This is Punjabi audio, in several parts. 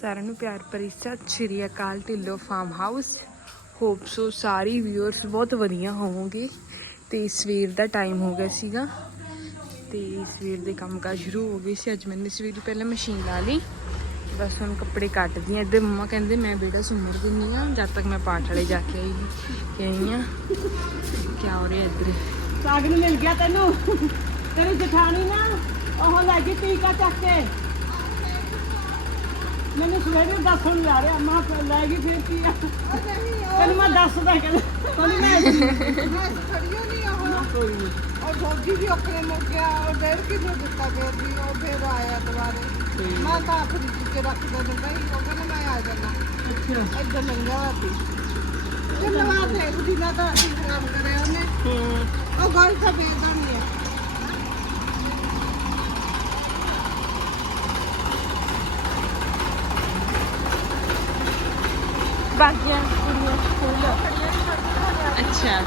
ਸਾਰਿਆਂ ਨੂੰ ਪਿਆਰ ਭਰੀ ਸਤਿ ਸ਼੍ਰੀ ਅਕਾਲ, Dhillon farm house hope so ਸਾਰੀ ਵਿਊਅਰਸ ਬਹੁਤ ਵਧੀਆ ਹੋਵੋਗੇ। ਤੇ ਸਵੇਰ ਦਾ ਟਾਈਮ ਹੋ ਗਿਆ ਸੀਗਾ। ਤੇ ਸਵੇਰ ਦੇ ਕੰਮ ਸ਼ੁਰੂ ਹੋ ਗਏ ਸੀ। ਅੱਜ ਮੈंने ਸਵੇਰ ਪਹਿਲਾਂ ਮਸ਼ੀਨ ਲਾ ਲਈ। ਬਸ ਹੁਣ ਕੱਪੜੇ ਕੱਟਦੀ ਆ। ਇੱਧਰ ਮੰਮਾ ਕਹਿੰਦੇ, ਮੈਂ ਬੇਟਾ ਸੁਮਰ ਦਿੰਨੀ ਆ। ਜਦ ਤੱਕ ਮੈਂ ਪਾਠ ਵਾਲੇ ਜਾ ਕੇ ਆਈ ਕਿ ਆਈ ਆ। ਕੀ ਹੋ ਰਿਹਾ ਇੱਧਰ? ਸਾਗਨ ਮਿਲ ਗਿਆ ਤੈਨੂੰ। ਤੇਰੀ ਜਠਾਣੀ ਨਾ, ਉਹ ਲੈ ਗਈ ਟੀਕਾ ਚੱਕ ਕੇ। ਮੈਨੂੰ ਸਵੇਰੇ ਦੱਸਣ ਜਾ ਰਿਹਾ ਮਾਂ ਫਿਰ ਲੈ ਗਈ ਫਿਰ ਕੀ ਆ? ਤੈਨੂੰ ਮੈਂ ਦੱਸਦਾ ਕਹਿੰਦਾ। ਕਹਿੰਦੀ ਮੈਂ ਖੜੀਓ ਨਹੀਂ ਉਹ ਕੋਈ ਨਹੀਂ ਉਹ ਢੋਗੀ ਵੀ ਆਪਣੇ ਮੁੱਕ ਗਿਆ ਉਹ ਡੇਢ ਕਿਲੋ ਦਿੱਤਾ ਫਿਰ ਵੀ ਉਹ ਫਿਰ ਆਇਆ ਦੁਬਾਰੇ। ਮੈਂ ਤਾਂ ਫਰਿੱਜ 'ਚ ਰੱਖ ਦੇ ਦਿੰਦਾ ਸੀ ਉਹ ਕਹਿੰਦਾ ਮੈਂ ਆ ਜਾਣਾ। ਇੱਧਰ ਲੰਘਿਆ ਹੋਇਆ ਸੀ। ਤੇ ਨਵਾਂ ਤੇ ਉਹਦੀ ਨਾ ਤਾਂ ਅਸੀਂ ਖਰਾਬ ਕਰਿਆ ਉਹਨੇ। ਉਹ ਗੱਲ ਤਾਂ ਬੇਦਾਂ ਹੈ ਕੁੜੀਆਂ ਸਕੂਲ ਅੱਛਾ।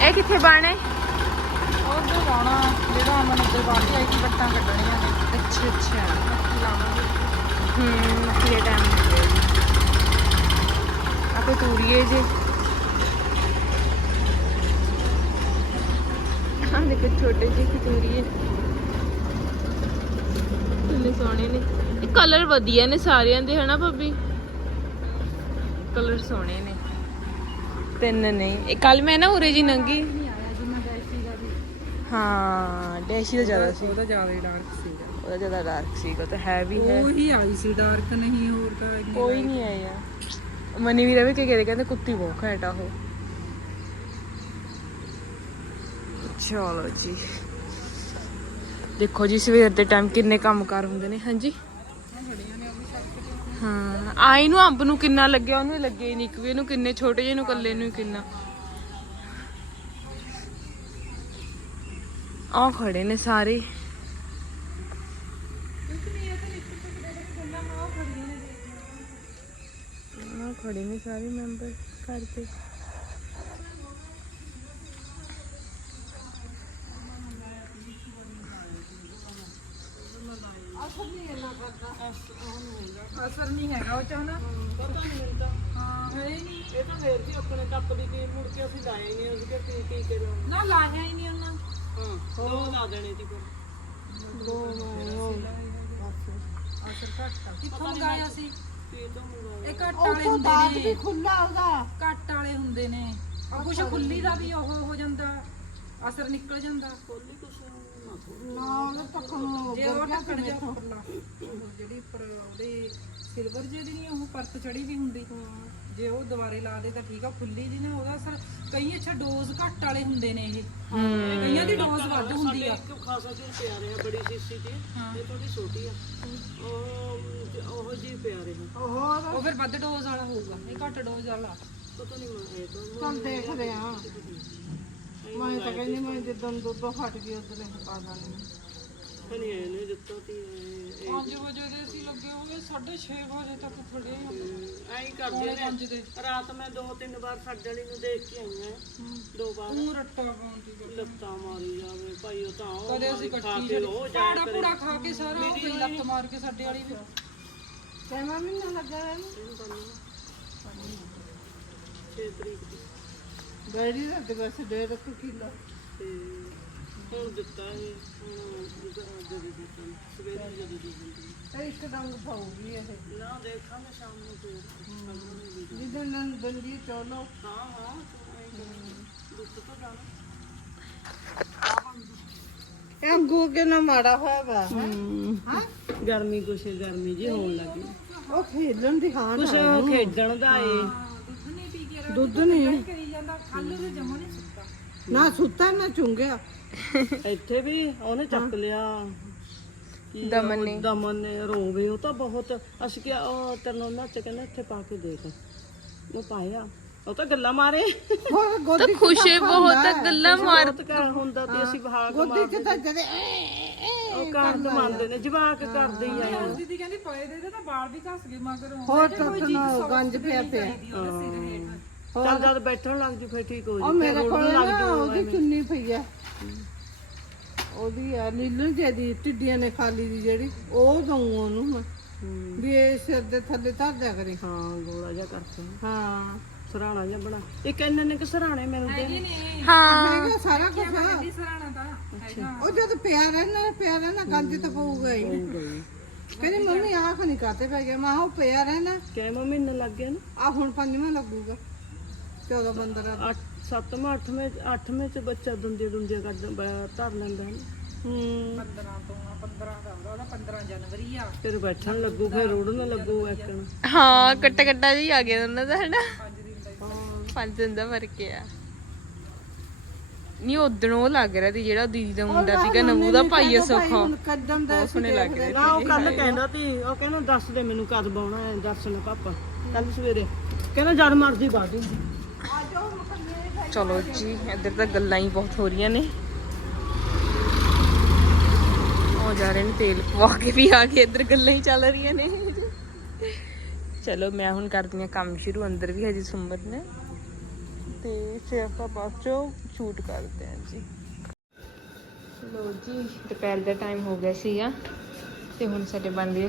ਇਹ ਕਿੱਥੇ ਬਾਣੇ ਉਹਦੇ ਜਾਣਾ ਜਿਹੜਾ ਅਮਨ ਉੱਤੇ ਬਾਕੀ ਆਈ ਸੀ ਬੱਟਾਂ ਕੱਢਣੀਆਂ ਨੇ। ਅੱਛਾ ਅੱਛਾ। ਹੂੰ ਕਿਹੜੇ ਟਾਈਮ ਹੋ ਜੀ ਆਪੇ ਤੂੜੀਏ ਜੇ। ਹਾਂ ਦੇਖੋ ਛੋਟੇ ਜਿਹੇ ਖਤੂਰੀਏ ਕਿੰਨੇ ਸੋਹਣੇ ਨੇ। ਕਲਰ ਵਧੀਆ ਨੇ ਸਾਰਿਆਂ ਦੇ ਹਨਾ ਭਾਬੀ? ਕਲਰ ਸੋਹਣੇ ਨੇ। ਤਿੰਨ ਨਹੀਂ ਇਹ ਕੱਲ ਮੈਂ ਨਾ ਉਰੇ ਜੀ ਨੰਗੀ। ਹਾਂ ਡੈਸ਼ੀ ਦਾ ਜ਼ਿਆਦਾ ਸੀ। ਉਹਦਾ ਜ਼ਿਆਦਾ ਡਾਰਕ ਸੀਗਾ। ਉਹਦਾ ਜ਼ਿਆਦਾ ਡਾਰਕ ਸੀਗਾ ਤਾਂ ਹੈ ਵੀ ਹੈ। ਉਹ ਆਈ ਸੀ ਡਾਰਕ ਨਹੀਂ ਹੋਰ ਤਾਂ ਕੋਈ ਨਹੀਂ ਆਇਆ। ਮਨੀ ਵੀ ਰਵੇ ਕਿ ਕਹਿੰਦੇ ਕਹਿੰਦੇ ਕੁੱਤੀ ਬਹੁਤ ਘੈਂਟ ਆ ਉਹ। ਚਲੋ ਜੀ। ਦੇਖੋ ਜੀ ਸਵੇਰ ਦੇ ਟਾਈਮ ਕਿੰਨੇ ਕੰਮ ਕਾਰ ਹੁੰਦੇ ਨੇ ਹਾਂਜੀ? ਹਾਂ, ਆਈ ਨੂੰ ਅੰਬ ਨੂੰ ਕਿੰਨਾ ਲੱਗਿਆ, ਉਹਨੂੰ ਲੱਗੇ ਨਹੀਂ ਕਿ ਇਹਨੂੰ ਕਿੰਨੇ ਛੋਟੇ ਜਿਹੇ ਨੂੰ ਕੱਲੇ ਨੂੰ ਕਿੰਨਾ। ਆ ਖੜੇ ਨੇ ਸਾਰੇ। ਆ ਖੜੇ ਨੇ ਸਾਰੇ ਮੈਂਬਰ ਘਰ ਅਸਰ ਨਹੀਂ ਹੈਗਾ ਉਹ ਚਾਹਨਾ। ਪਤਾ ਨਹੀਂ ਮਿਲਦਾ ਹਾਂ ਹੈ ਹੀ ਨਹੀਂ। ਇਹ ਤਾਂ ਫੇਰ ਵੀ ਆਪਣੇ ਕੱਪ ਦੀ ਕੀ ਮੁੜ ਕੇ ਅਸੀਂ ਲਾਏ ਨਹੀਂ ਅਸੀਂ ਕਿ ਕੀ ਕੀ ਕੇ ਨਾ ਲਾਇਆ ਹੀ ਨਹੀਂ ਉਹਨਾਂ। ਹਾਂ ਦੋ ਲਾ ਦੇਣੇ ਸੀ ਫਿਰ। ਅਸਰ ਘੱਟ ਆ। ਕਿੱਥੋਂ ਗਾਇਆ ਸੀ ਤੇ ਤਾਂ ਮੰਗਾਇਆ ਇਹ ਘੱਟ ਉਹ ਵਾਲੇ ਤੋਂ ਹੁੰਦੇ ਬਾਅਦ ਵੀ ਨੇ ਖੁੱਲਾ ਉਹਦਾ। ਘੱਟ ਵਾਲੇ ਹੁੰਦੇ ਨੇ। ਕੁਛ ਖੁੱਲੀ ਦਾ ਵੀ ਉਹ ਹੋ ਜਾਂਦਾ। ਅਸਰ ਨਿਕਲ ਜਾਂਦਾ। ਨਾ ਤੱਕਣ ਜੇ ਉਹ ਢੱਕਣ ਜਿਹਾ ਉੱਪਰਲਾ। ਉਹ ਜਿਹੜੀ ਉੱਪਰ ਉਹਦੇ ਸਿਲਵਰ ਜਿਹੀ ਨਹੀਂ ਉਹ ਪਰਤ ਚੜੀ ਵੀ ਹੁੰਦੀ। ਜੇ ਉਹ ਦੁਬਾਰੇ ਲਾ ਦੇ ਤਾਂ ਠੀਕ ਆ ਖੁੱਲੀ ਦੀ ਨਾ ਉਹਦਾ ਅਸਰ ਕਈ ਅੱਛਾ ਡੋਜ਼ ਘੱਟ ਵਾਲੇ ਹੁੰਦੇ ਨੇ ਇਹ। ਕਈਆਂ ਦੀ ਡੋਜ਼ ਵੱਧ ਹੁੰਦੀ ਆ। ਇੱਕ ਖਾਸਾ ਜਿਹਾ ਪਿਆ ਰਿਹਾ ਬੜੀ ਸ਼ੀਸ਼ੀ ਤੇ ਇਹ ਥੋੜੀ ਛੋਟੀ ਆ। ਉਹ ਉਹ ਜੀ ਪਿਆ ਰਿਹਾ ਹੋਰ? ਉਹ ਫਿਰ ਵੱਧ ਡੋਜ਼ ਵਾਲਾ ਹੋਊਗਾ ਇਹ ਘੱਟ ਡੋਜ਼ ਵਾਲਾ। ਪਤਾ ਨਹੀਂ ਮੈਂ ਇਹ ਤਾਂ ਦੇਖਦੇ ਆ ਮੈਂ ਤਾਂ ਕਹਿੰਦੀ ਮੈਂ ਜਦੋਂ ਦੁੱਧ ਹਟ ਗਈ ਉਦੋਂ ਹੀ ਪਾ ਦਾਂਗੀ। ਨਹੀਂ ਇਹਨੇ ਦਿੱਤਾ ਤੇ ਇਹ 5 ਵਜੇ ਦੇ ਅਸੀਂ ਲੱਗੇ ਹੋਏ 6:30 ਵਜੇ ਤੱਕ ਖੜੇ ਆ। ਐਂ ਹੀ ਕਰਦੇ ਨੇ ਰਾਤ ਮੈਂ ਦੋ ਤਿੰਨ ਵਾਰ ਛੱਡ ਵਾਲੀ ਨੂੰ ਦੇਖ ਕੇ ਆਈ ਹਾਂ। ਦੋ ਵਾਰ। ਤੂੰ ਰੱਟਾ ਪਾਉਂਦੀ ਕਰ ਲੱਤਾਂ ਮਾਰੀ ਜਾਵੇ ਭਾਈ ਉਹ ਤਾਂ ਉਹ ਕਦੇ ਅਸੀਂ ਖਾ ਇਕੱਠੀ ਕੇ ਰੋ ਜਾ ਪਾੜਾ ਪੂੜਾ ਖਾ ਕੇ ਸਾਰਾ ਉਹ ਗਈ ਲੱਤ ਮਾਰ ਕੇ ਸਾਡੇ ਵਾਲੀ ਵੀ। ਕਹਿਣਾ ਮਹੀਨਾ ਲੱਗਾ ਇਹਨੂੰ 6 ਤਰੀਕ ਦੀ। ਬੈੜੀ ਦਾ ਤੇ ਬਸ ਡੇਢ ਕੁ ਕਿਲੋ। ਤੇ ਹੁਣ ਦਿੱਤਾ ਇਹ ਹੁਣ ਜਦੋਂ ਜਦੋਂ ਦਿੱਤਾ ਸਵੇਰੇ ਜਦੋਂ ਦੇ ਦਿੰਦੀ ਤੇ ਇੱਕ ਡੰਗ ਪਾਉਗੀ ਇਹ। ਨਾ ਦੇਖਾਂਗੇ ਸ਼ਾਮ ਨੂੰ ਫੇਰ ਜਿੱਦਾਂ ਨੰ ਦੰਦੀ ਚੋਲੋ। ਹਾਂ ਹਾਂ ਤੂੰ ਐਂ ਕਰ। ਦੁੱਧ ਤੋਂ ਜਾਣਾ ਇਹ ਅੰਗੂ ਕੇ ਨਾ ਮਾੜਾ ਹੋਇਆ ਵਾ। ਹਾਂ। ਗਰਮੀ ਕੁਛ ਗਰਮੀ ਜੀ ਹੋਣ ਲੱਗੀ। ਉਹ ਖੇਡਣ ਦੀ ਹਾਂ ਕੁਛ ਖੇਡਣ ਦਾ ਏ। ਦੁੱਧ ਨਹੀਂ। ਕਰੀ ਜਾਂਦਾ ਕੱਲ ਦੇ ਜਮਾ ਨਹੀਂ ਸੁੱਤਾ ਨਾ ਸੁੱਤਾ ਨਾ ਚੁੰਗਿਆ। ਇੱਥੇ ਵੀ ਉਹਨੇ ਚੱਕ ਲਿਆ। ਕੀ ਆ, ਦਮਨ ਨੇ। ਦਮਨ ਨੇ ਰੋਵੇ ਉਹ ਤਾਂ ਬਹੁਤ ਅਸੀਂ ਕਿਹਾ ਉਹ ਤੈਨੂੰ ਨਾ ਚ ਕਹਿੰਦਾ ਇੱਥੇ ਪਾ ਕੇ ਦੇਖ। ਉਹ ਪਾਇਆ। ਉਹ ਤਾਂ ਗੱਲਾਂ ਮਾਰੇ। ਹੋਰ ਤਾਂ ਗੋਦੀ ਚ ਖੁਸ਼ੇ ਬਹੁਤ ਗੱਲਾਂ ਮਾਰ ਬਹੁਤ ਕਰ ਹੁੰਦਾ ਤੇ ਅਸੀਂ ਬਹਾਗ ਗੋਦੀ ਚ ਤਾਂ ਜਦੇ ਉਹ ਕਾਂਡ ਮੰਨਦੇ ਨੇ ਜਵਾਕ ਕਰਦੇ ਹੀ ਆ। ਦੀਦੀ ਕਹਿੰਦੀ ਪਏ ਦੇ ਦੇ ਤਾਂ ਵਾਲ ਵੀ ਘਸ ਗਏ ਮਗਰ। ਹੋਰ ਤਾਂ ਗੰਜ ਪਿਆ ਪਿਆ। ਚੱਲ ਜਦ ਬੈਠਣ ਲੱਗ ਜੂ ਫਿਰ ਠੀਕ ਹੋ ਉਹ ਜੂ ਮੇਰੇ ਕੋਲ ਨਾ ਉਹਦੀ ਚੁੰਨੀ ਪਈ ਆ ਉਹਦੀ ਆ ਨੀਲੂ ਜਿਹਦੀ ਟਿੱਡੀਆਂ ਨੇ ਖਾਲੀ ਦੀ ਜਿਹੜੀ ਉਹ ਦਊਂ ਉਹਨੂੰ ਮੈਂ। ਵੀ ਇਹ ਸਿਰ ਦੇ ਥੱਲੇ ਧਰ ਦਿਆ ਕਰੇ। ਹਾਂ ਗੋਲਾ ਜਿਹਾ ਕਰਕੇ ਹਾਂ। ਸਰਾਣਾ ਜਿਹਾ ਬਣਾ। ਇੱਕ ਇੰਨੇ ਨੇ ਕਿ ਸਰਾਣੇ ਮਿਲਦੇ ਨੇ। ਹਾਂ। ਸਾਰਾ ਕੁਝ ਉਹ ਜਦ ਪਿਆ ਰਹਿਣਾ ਪਿਆ ਰਹਿਣਾ ਗੰਜ ਤਾਂ ਪਊਗਾ ਹੀ। ਕਹਿੰਦੀ ਮੰਮੀ ਆਖ ਨਹੀਂ ਕਾਤੇ ਪੈ ਗਿਆ? ਮੈਂ ਕਿਹਾ ਉਹ ਪਿਆ ਰਹਿਣਾ ਕਿਵੇਂ ਮਹੀਨੇ ਲੱਗ ਗਏ ਨੇ? ਆ ਹੁਣ ਪੰਜਵਾਂ ਲੱਗੂਗਾ। 14 15 ਅੱਠ ਸੱਤਵਾਂ ਅੱਠਵੇਂ ਅੱਠਵੇਂ ਚ ਬੱਚਾ ਦੁੰਦੇ ਦੁੰਦੇ ਕੱਢ ਧਰ ਲੈਂਦਾ ਹੈ ਹੂੰ। 15 ਤੋਂ 15 ਦਾ ਉਹਦਾ 15 ਜਨਵਰੀ ਆ। ਫਿਰ ਬੈਠਣ ਲੱਗੂ ਫਿਰ ਰੋੜਨ ਲੱਗੂ ਐਕਣ ਹਾਂ ਕੱਟਾ ਕੱਟਾ ਜੀ ਆ ਗਿਆ ਉਹਨਾਂ ਦਾ ਹਨਾ? ਪੰਜ ਦਿਨ ਦਾ ਫ਼ਰਕ ਆ। ਨਹੀਂ ਉਦੋਂ ਲੱਗ ਰਿਹਾ ਸੀ ਜਿਹੜਾ ਦੀਦੀ ਦਾ ਮੁੰਡਾ ਸੀਗਾ ਨਮੂ ਦਾ ਭਾਈ ਸੁੱਖਾ। ਹੁਣ ਕਦਮ ਦਾ ਸੋਹਣੇ ਲੱਗ ਰਹੇ ਨਾ ਉਹ ਕੱਲ ਕਹਿੰਦਾ ਤੀ ਉਹ ਕਹਿੰਦਾ ਦੱਸ ਦੇ ਮੈਨੂੰ ਕਦ ਬਾਉਣਾ ਹੈ ਦੱਸ ਨਾ ਪਾਪਾ। ਕੱਲ ਸਵੇਰੇ। ਕਹਿੰਦਾ ਜਦ ਮਰਜ਼ੀ ਚਲੋ ਜੀ, ਇੱਧਰ ਤਾਂ ਗੱਲਾਂ ਹੀ ਬਹੁਤ ਹੋ ਰਹੀਆਂ ਨੇ। ਉਹ ਜਾ ਰਹੇ ਨੇ ਤੇਲ ਪਵਾ ਕੇ ਵੀ ਆ ਕੇ ਇੱਧਰ ਗੱਲਾਂ ਹੀ ਚੱਲ ਰਹੀਆਂ ਨੇ। ਚਲੋ ਮੈਂ ਹੁਣ ਕਰਦੀ ਹਾਂ ਕੰਮ ਸ਼ੁਰੂ, ਅੰਦਰ ਵੀ ਹਜੇ ਸੁੰਮਰ ਨੇ। ਤੇ ਫਿਰ ਆਪਾਂ ਬਾਅਦ ਚੋਂ ਸ਼ੂਟ ਕਰਦੇ ਹਾਂ ਜੀ। ਲੋ ਜੀ, ਦੁਪਹਿਰ ਦਾ ਟਾਈਮ ਹੋ ਗਿਆ ਸੀਗਾ, ਤੇ ਹੁਣ ਸਾਡੇ ਬਣ ਰਹੀ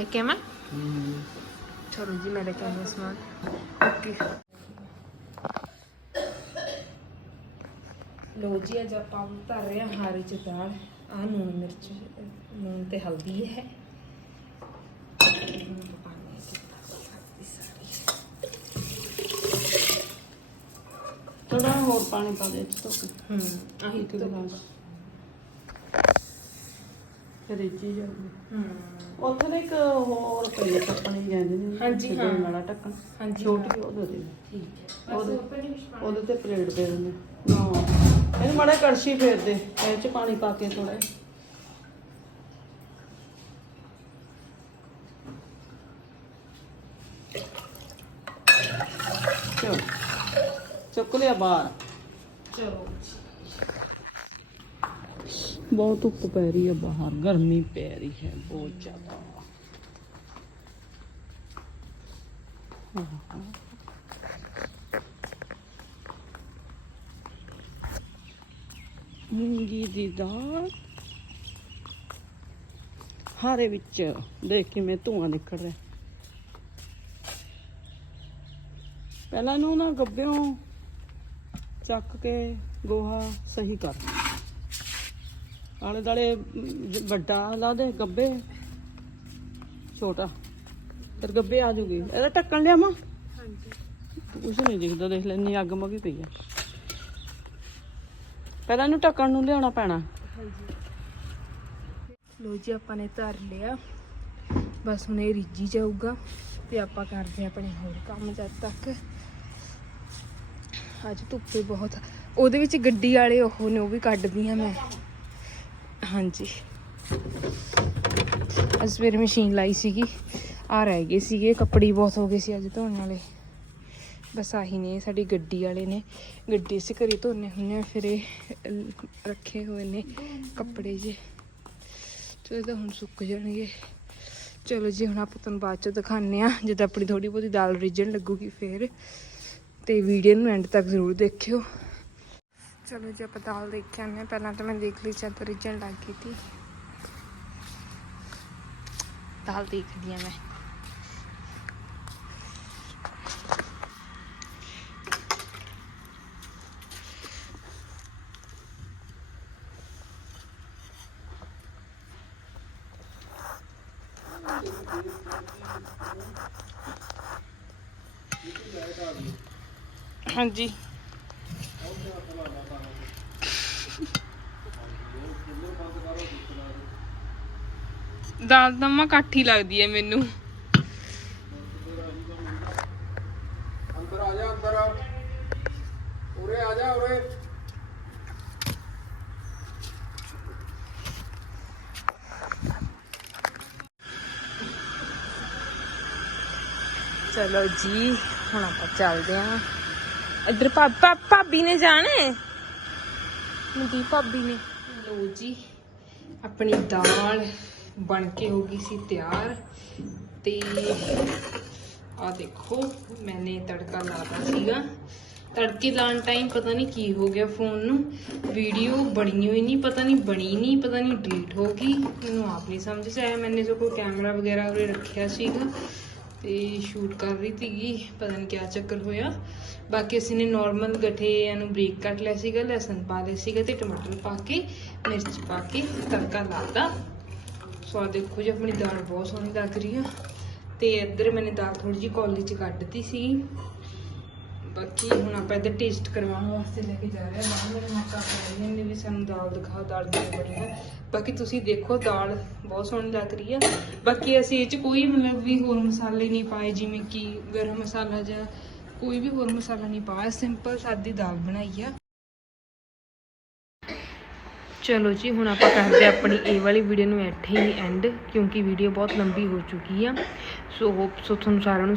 ਲੈ ਕੇ ਆਵਾਂ हम्म ਚਲੋ ਜੀ ਮੈਂ ਲੈ ਕੇ ਆਉਂਦੀ ਹਾਂ ਸਮਾਨ ਓਕੇ ਲੋ ਜੀ ਅੱਜ ਆਪਾਂ ਧਰ ਰਹੇ ਹਾਂ ਹਾਰੇ ਚ ਦਾਲ ਆ ਨੂਨ ਮਿਰਚ ਨੂਨ ਤੇ ਹਲਦੀ ਹੈ ਥੋੜਾ ਹੋਰ ਪਾਣੀ ਪਾ ਦੇ ਇਹ 'ਚ ਧੋ ਕੇ ਹੂੰ ਆਹੀ ਇੱਕ ਗਲਾਸ ਇਹ ਚੀਜ਼ ਜਾਊਗੀ ਹੂੰ। ਉੱਥੇ ਨਾ ਇੱਕ ਹੋਰ ਪਈ ਹੈ ਟੱਕਣੀ ਜਾਂਦੇ ਨੇ ਹਾਂਜੀ, ਹਾਂ। ਵਾਲਾ ਟੱਕਣ ਹਾਂਜੀ ਛੋਟੀ ਉਹਦੇ ਦੇ ਠੀਕ ਹੈ। ਉਹਦੇ ਉਹਦੇ ਤੇ ਪਲੇਟ ਦੇ ਦਿੰਦੇ ਨਾ ਇਹਨੂੰ ਮਾੜਾ ਕੜਛੀ ਫੇਰ ਦੇ ਇਹ ਚ ਪਾਣੀ ਪਾ ਕੇ ਥੋੜਾ ਚੁੱਕ ਲਿਆ ਬਾਹਰ। ਚਲੋ ਬਹੁਤ ਧੁੱਪ ਪੈ ਰਹੀ ਹੈ ਬਾਹਰ ਗਰਮੀ ਪੈ ਰਹੀ ਹੈ ਬਹੁਤ ਜ਼ਿਆਦਾ ਮੂੰਗੀ ਦੀ ਦਾਲ ਹਾਰੇ ਵਿੱਚ ਦੇਖ ਕਿਵੇਂ ਧੂਆਂ ਨਿਕਲ ਰਿਹਾ ਪਹਿਲਾਂ ਨੂੰ ਨਾ ਗੱਬਿਓ ਚੱਕ ਕੇ ਗੋਹਾ ਸਹੀ ਕਰ ਆਲੇ ਦਾਲੇ ਵੱਡਾ ਲਾ ਦੇ ਗੱਬੇ। ਛੋਟਾ। ਫਿਰ ਗੱਬੇ ਆ ਜੂਗੀ। ਇਹਦਾ ਢੱਕਣ ਲਿਆ ਮਾਂ? ਕੁਛ ਨਹੀਂ ਦਿਖਦਾ ਦੇਖ ਲੈਣੀ ਅੱਗ ਮਗੀ ਪਈ ਆ। ਪਹਿਲਾਂ ਇਹਨੂੰ ਢੱਕਣ ਨੂੰ ਲਿਆਉਣਾ ਪੈਣਾ। ਲੋ ਜੀ ਆਪਾਂ ਨੇ ਧਰ ਲਿਆ। ਬਸ ਹੁਣ ਇਹ ਰਿੱਝੀ ਜਾਊਗਾ ਤੇ ਆਪਾਂ ਕਰਦੇ ਆਪਣੇ ਹੋਰ ਕੰਮ ਜਦ ਤੱਕ। ਅੱਜ ਧੁੱਪੇ ਬਹੁਤ ਉਹਦੇ ਵਿੱਚ ਗੱਡੀ ਵਾਲੇ ਉਹ ਨੇ ਉਹ ਵੀ ਕੱਢਦੀ ਹਾਂ ਮੈਂ। ਹਾਂਜੀ। ਅੱਜ ਸਵੇਰੇ ਮਸ਼ੀਨ ਲਾਈ ਸੀਗੀ। ਆ ਰਹਿ ਗਏ ਸੀਗੇ। ਕੱਪੜੇ ਬਹੁਤ ਹੋ ਗਏ ਸੀ ਅੱਜ ਧੋਣ ਵਾਲੇ। ਬਸ ਆਹੀ ਨੇ, ਸਾਡੀ ਗੱਡੀ ਵਾਲੇ ਨੇ। ਗੱਡੀ ਅਸੀਂ ਘਰੇ ਧੋਨੇ ਹੁੰਨੇ ਆ, ਫਿਰ ਇਹ ਰੱਖੇ ਹੋਏ ਨੇ ਕੱਪੜੇ ਜੇ। ਚਲੋ ਤਾਂ ਹੁਣ ਸੁੱਕ ਜਾਣਗੇ। ਚਲੋ ਜੀ, ਹੁਣ ਆਪਾਂ ਤੁਹਾਨੂੰ ਬਾਅਦ ਚ ਦਿਖਾਉਂਦੇ ਆ ਜਦੋਂ ਆਪਣੀ ਥੋੜੀ ਬਹੁਤੀ ਦਾਲ ਰਿੱਝਣ ਲੱਗੂਗੀ ਫੇਰ। ਤੇ ਵੀਡੀਓ ਨੂੰ ਐਂਡ ਤੱਕ ਜ਼ਰੂਰ ਦੇਖਿਓ। चलो जी आप दाल देख के आने पहला तो मैं देख ली चाह तो रिजन लग गई थी। दाल देख दी मैं। हाँ जी। ਦਾਲ ਤਾਂ ਮਾਂ ਕਾਠੀ ਲੱਗਦੀ ਹੈ ਮੈਨੂੰ। ਅੰਦਰ ਆ ਜਾ ਅੰਦਰ ਉਰੇ ਆ ਜਾ ਉਰੇ। ਚਲੋ ਜੀ ਹੁਣ ਆਪਾਂ ਚੱਲਦੇ ਆਂ ਇੱਧਰ ਪਾਪਾ ਭਾਬੀ ਨੇ ਜਾਣਾ ਮਨਦੀਪ ਭਾਬੀ ਨੇ। ਲੋ ਜੀ ਆਪਣੀ ਦਾਲ। ਬਣ ਕੇ ਹੋ ਗਈ ਸੀ ਤਿਆਰ ਤੇ ਆ ਦੇਖੋ, ਮੈਨੇ ਤੜਕਾ ਲਾਤਾ ਸੀਗਾ। ਤੜਕੇ ਲਾਉਣ ਟਾਈਮ ਪਤਾ ਨਹੀਂ ਕੀ ਹੋ ਗਿਆ ਫੋਨ ਨੂੰ। ਵੀਡੀਓ ਬਣੀ ਹੋਈ ਨਹੀਂ ਪਤਾ ਨਹੀਂ ਬਣੀ ਨਹੀਂ ਪਤਾ ਨਹੀਂ ਡਿਲੀਟ ਹੋ ਗਈ। ਮੈਨੂੰ ਆਪ ਨਹੀਂ ਸਮਝ ਆਇਆ। ਮੈਨੇ ਜੋ ਕੋਈ ਕੈਮਰਾ ਵਗੈਰਾ ਉਰੇ ਰੱਖਿਆ ਸੀਗਾ ਤੇ ਸ਼ੂਟ ਕਰ ਰਹੀ ਸੀਗੀ, ਪਤਾ ਨਹੀਂ ਕਿਆ ਚੱਕਰ ਹੋਇਆ। ਬਾਕੀ ਅਸੀਂ ਨੇ ਨਾਰਮਲ ਗਠੇ ਨੂੰ ਬਰੀਕ ਕੱਟ ਲਿਆ ਸੀਗਾ, ਲਸਣ ਪਾ ਲਿਆ ਸੀਗਾ ਤੇ ਟਮਾਟਰ ਪਾ ਕੇ, ਮਿਰਚ ਪਾ ਕੇ ਤੜਕਾ ਲਾਤਾ। ਸਵਾਦ ਦੇਖੋ ਜੀ, ਆਪਣੀ ਦਾਲ ਬਹੁਤ ਸੋਹਣੀ ਲੱਗ ਰਹੀ ਆ। ਤੇ ਇੱਧਰ ਮੈਨੇ ਦਾਲ ਥੋੜੀ ਜਿਹੀ ਕੌਲੀ ਚ ਕੱਢਤੀ ਸੀ। ਬਾਕੀ ਹੁਣ ਆਪਾਂ ਇੱਧਰ ਟੇਸਟ ਕਰਵਾਉਣ ਵਾਸਤੇ ਲੈ ਕੇ ਜਾ ਰਹੇ ਹਾਂ ਬਾਹਰ ਮੇਰੇ ਮਾਤਾ ਕਹਿ ਨੇ ਵੀ ਸਾਨੂੰ ਦਾਲ ਦਿਖਾ, ਦਾਲ ਕਿਵੇਂ ਬਣੀ ਹੈ। ਬਾਕੀ ਤੁਸੀਂ ਦੇਖੋ, ਦਾਲ ਬਹੁਤ ਸੋਹਣੀ ਲੱਗ ਰਹੀ ਆ। ਬਾਕੀ ਅਸੀਂ ਇਹ ਚ ਕੋਈ ਮਤਲਬ ਵੀ ਹੋਰ ਮਸਾਲੇ ਨਹੀਂ ਪਾਏ, ਜਿਵੇਂ ਕਿ ਗਰਮ ਮਸਾਲਾ ਜਾਂ ਕੋਈ ਵੀ ਹੋਰ ਮਸਾਲਾ ਨਹੀਂ ਪਾਇਆ। ਸਿੰਪਲ ਸਾਦੀ ਦਾਲ ਬਣਾਈ ਆ। ਚਲੋ ਜੀ, ਹੁਣ ਆਪਾਂ ਕਰਦੇ ਆਪਣੀ ਇਹ ਵਾਲੀ ਵੀਡੀਓ ਨੂੰ ਇੱਥੇ ਹੀ ਐਂਡ ਕਿਉਂਕਿ ਵੀਡੀਓ ਬਹੁਤ ਲੰਬੀ ਹੋ ਚੁੱਕੀ ਆ। ਸੋ ਹੋਪ ਸੋ ਤੁਹਾਨੂੰ ਸਾਰਿਆਂ ਨੂੰ